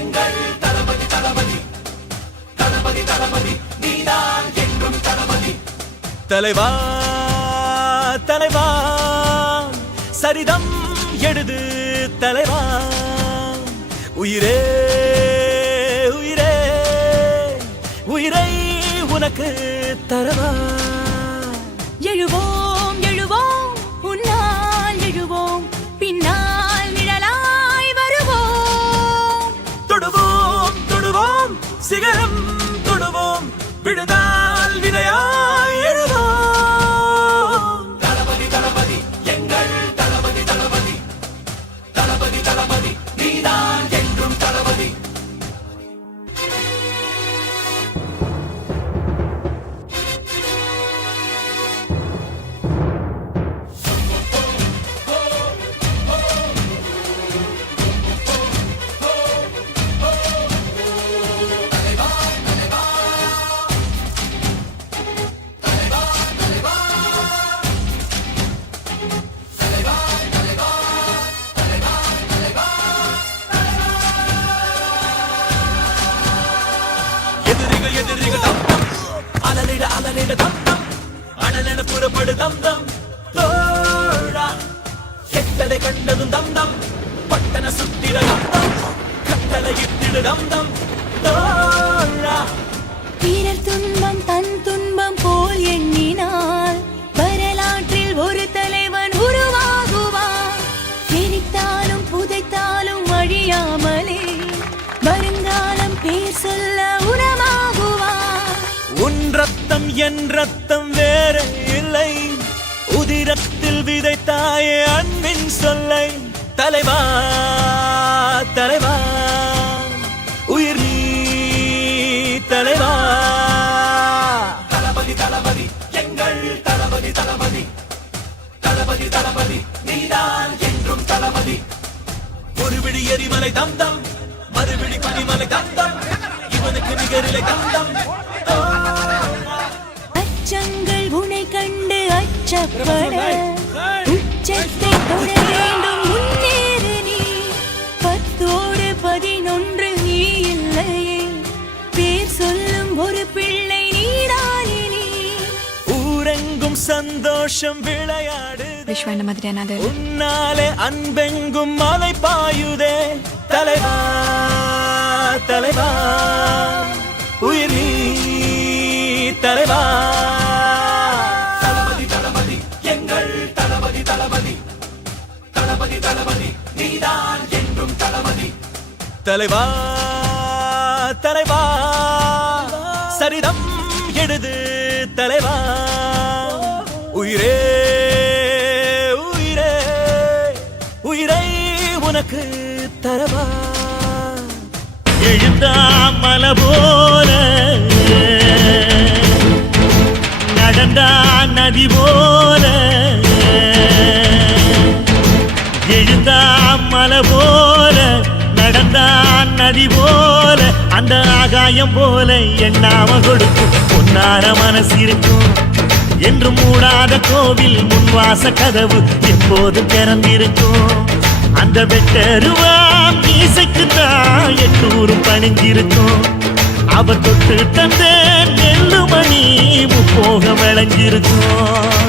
எங்கள் தளபதி தளபதி. தளபதி தளபதி நீதான் என்றும் தளபதி. தலைவா தலைவா சரிதம் எழுது தலைவா. உயிரே உயிரே உயிரை உனக்கு தரவா. எழுவோம் அலனிட அலனிட தம் தம் அனலென புறப்படு தம் தம் தோழா கெட்டதை கண்டதும் தம் தம் பட்டன சுத்திர தம் தம் கட்டளை இட்டிடு தம் தம் தோழா வீரர் துன்பம் தன் என் ரத்தம் வேற இல்லை. உதிரத்தில் விதைத்தாயே அன்பின் சொல்லை. தலைவா தலைவா உயிர் நீ தலைவா. தளபதி தளபதி எங்கள் தளபதி தளபதி. தளபதி தளபதி நீதான் என்றும் தளபதி. ஒரு விடி எரிமலை தந்தம் மறுபிடி பனிமலை தந்தம். இவனுக்கு நிகரிலை தந்தம். அச்சங்கள் உனை கண்டு அச்சப்பட உச்சத்தை தொட வேண்டும். முன்னேறு நீ. பத்தோடு பதினொன்று நீ இல்லையே. பேர் சொல்லும் ஒரு பிள்ளை நீதானே நீ. ஊரெங்கும் சந்தோஷம் விளையாடு விஸ்வா இந்த மாதிரியான அது உன்னாலே அன்பெங்கும் மலை பாயுதே. தலைவா தலைவா. உயிர் நீ தலைவா. தலைவா தலைவா. சரிதம் எழுது தலைவா. உயிரே உயிரே உயிரை உனக்கு தரவா. எழுந்தா போல ஆகாயம் போல எண்ணாம கொடுக்கும். பொன்னார மனசு இருக்கும். என்று மூடாத கோவில் முன்வாச கதவு எப்போது திறந்திருக்கும்? அந்த வெட்டருவா மீசைக்கு தான் எட்டூரும் பணிஞ்சிருக்கும் அவ தொட்டு தந்த நெல்லு மணி போக விளைஞ்சிருக்கும்.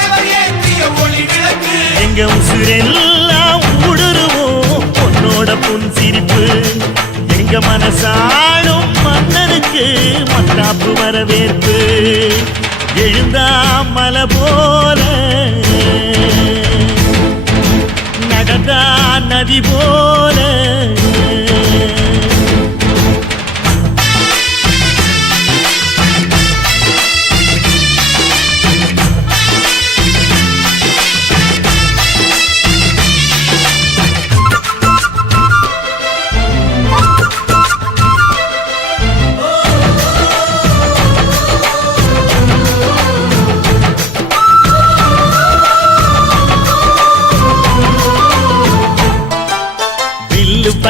எங்க உசுரெல்லாம் ஊடுருவோம் பொன்னோட புன் சிரிப்பு. எங்க மனசாடும் மன்னனுக்கு மத்தாப்பு வரவேற்பு. எழுந்தா மலை போல. நடந்தா நதி போல.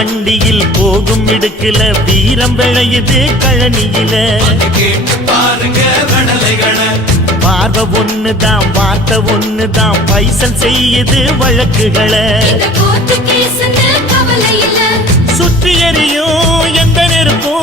வண்டியில் போகும் இடுக்குல வீரம் விளையுது கழனியில. பாருங்க பார்வை ஒண்ணுதான் வார்த்தை ஒண்ணுதான் பைசல் செய்யுது வழக்குகளை. சுற்றி எறியும் எந்த நெருப்பும்